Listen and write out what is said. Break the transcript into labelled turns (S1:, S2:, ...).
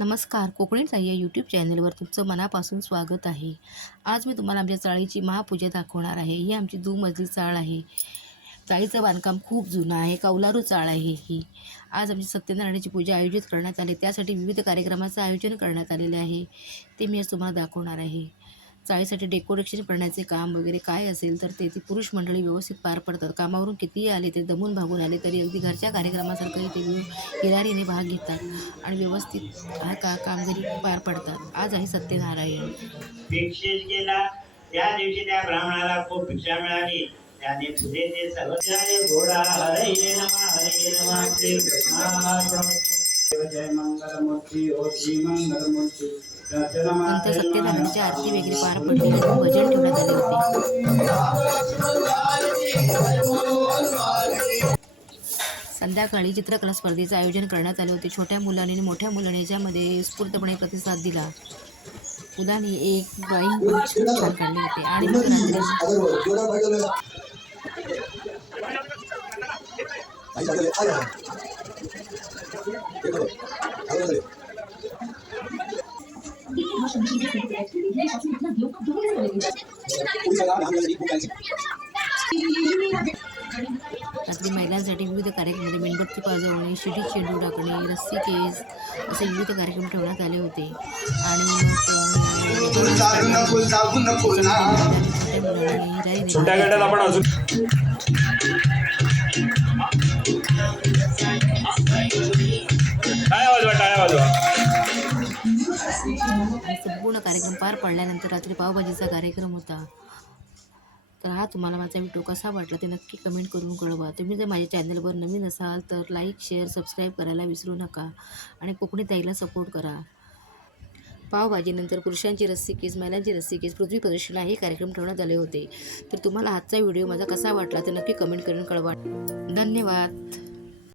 S1: नमस्कार कोकणी ताई या यूट्यूब चॅनलवर तुमचं मनापासून स्वागत आहे. आज मी तुम्हाला आमच्या चाळीची महापूजा दाखवणार आहे. ही आमची दुमजली चाळ आहे. चाळीचं बांधकाम खूप जुनं आहे. कौलारू चाळ आहे ही. आज आमची सत्यनारायणाची पूजा आयोजित करण्यात आली. त्यासाठी विविध कार्यक्रमाचं आयोजन करण्यात आलेले आहे. ते मी आज तुम्हाला दाखवणार आहे. चाळीसाठी डेकोरेशन करण्याचे काम वगैरे काय असेल तर ते ती पुरुष मंडळी व्यवस्थित पार पडतात. कामावरून कितीही आले ते दमून भागून आले तरी अगदी घरच्या कार्यक्रमासारखंही ते हिरारीने भाग घेतात आणि व्यवस्थित हा का कामगिरी पार पडतात. आज आहे सत्यनारायण.
S2: गेला त्या दिवशी त्या ब्राह्मणाला खूप भिक्षा मिळाली. त्याने पुढे ते सर्व घोडा हरे हरे नम श्री कृष्णा जय मंगलमूर्ती ओ श्री मंगलमूर्ती.
S1: नंतर सत्यनारायणाची आरती वगैरे पार पडली आणि भजन ठेवण्यात आले होते. संध्याकाळी चित्रकला स्पर्धेचं आयोजन करण्यात आले होते. छोट्या मुलांनी आणि मोठ्या मुलांनी याच्यामध्ये स्फूर्तपणे प्रतिसाद दिला. मुलांनी एक ड्रॉइंग छान काढले होते. आणि मग रात्री रात्री महिलांसाठी विविध कार्यक्रमामध्ये मेणबत्ती पाजवणे शिडी चेंडू टाकणे रस्सी केस असे विविध कार्यक्रम ठेवण्यात आले होते. आणि
S3: छोट्या गटात आपण अजून
S1: संपूर्ण कार्यक्रम पार पडल्यानंतर रात्री पावभाजीचा कार्यक्रम होता. तर हा तुम्हाला माझा व्हिडिओ कसा वाटला ते नक्की कमेंट करून कळवा. तुम्ही जर माझ्या चॅनलवर नवीन असाल तर लाईक शेअर सबस्क्राईब करायला विसरू नका आणि कोकणी ताईला सपोर्ट करा. पावभाजीनंतर पुरुषांची रस्सी केस महिलांची रस्सी केस पृथ्वी प्रदर्शना हे कार्यक्रम ठेवण्यात आले होते. तर तुम्हाला आजचा व्हिडिओ माझा कसा वाटला ते नक्की कमेंट करून कळवा. धन्यवाद.